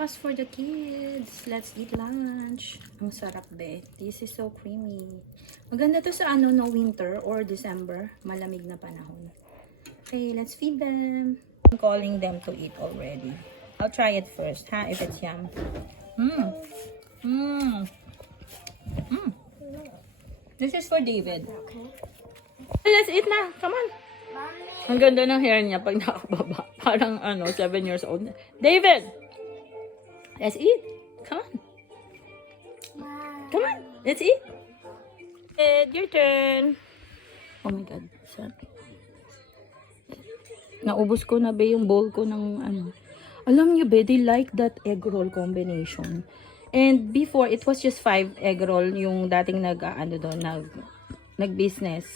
breakfast for the kids. Let's eat lunch. Ang sarap, be. This is so creamy. Maganda to sa no winter or December. Malamig na panahon. Okay, let's feed them. I'm calling them to eat already. I'll try it first, if it's yum. This is for David. Okay. Let's eat na. Come on. Mommy. Ang ganda ng hair niya pag nakababa. Parang 7 years old. David! Let's eat. Come on. Come on. Let's eat. David, your turn. Oh my God. Naubos ko na ba yung bowl ko ng Alam niyo ba, they like that egg roll combination. And before, it was just 5 egg roll yung dating nag-business.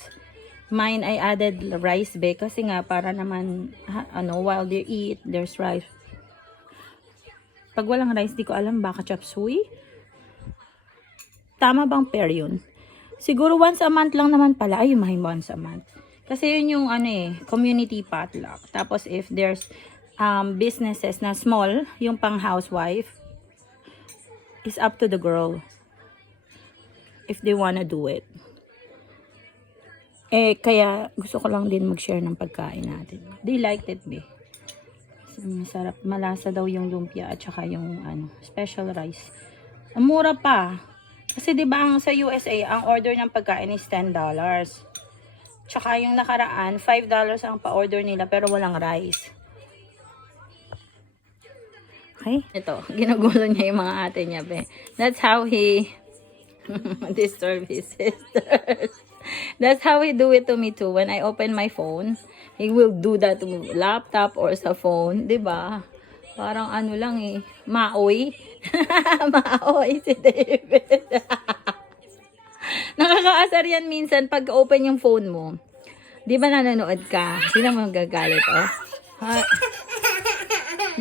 Mine, I added rice be kasi nga para naman, while they eat, there's rice. Pag walang rice, di ko alam, baka chop suey? Tama bang pair yun? Siguro once a month lang naman pala. Ay, may once a month. Kasi yun yung community potluck. Tapos if there's businesses na small, yung pang housewife, is up to the girl. If they wanna do it. Kaya gusto ko lang din mag-share ng pagkain natin. They liked it, be. Masarap. Malasa daw yung lumpia at saka yung special rice. Ang mura pa. Kasi diba sa USA, ang order ng pagkain is $10. Tsaka yung nakaraan, $5 ang pa-order nila pero walang rice. Okay? Ito, ginugulo niya yung mga ate niya, be. That's how he disturb his sisters. That's how he do it to me too. When I open my phone, he will do that to laptop or sa phone. Diba? Parang lang maoy. Maoy si David. Nakakaasar yan minsan pag open yung phone mo. Di ba nanonood ka? Sino mo gagalit,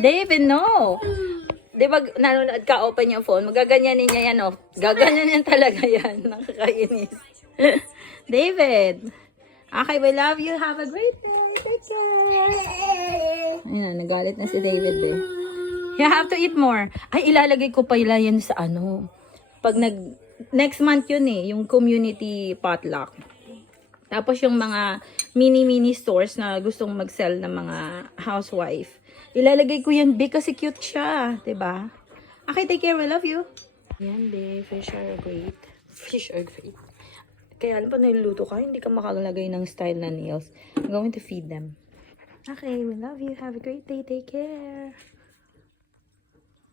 David, no! Di ba nanonood ka, open yung phone, magaganyanin niya yan, Gaganyanin talaga yan. Nakakainis. David! Okay, we love you. Have a great day. Take care. Ayan, nagalit na si David, eh. You have to eat more. Ay, ilalagay ko pa yan sa Pag next month yun yung community potluck. Tapos yung mga mini stores na gustong mag-sell ng mga housewife. Ilalagay ko yan, be, kasi cute siya. Diba? Okay, take care. We love you. Yan, be. Fish are great. Fish are great. Kaya alam pa niluluto ka, hindi ka makalagay ng style na nails. I'm going to feed them. Okay, we love you. Have a great day. Take care.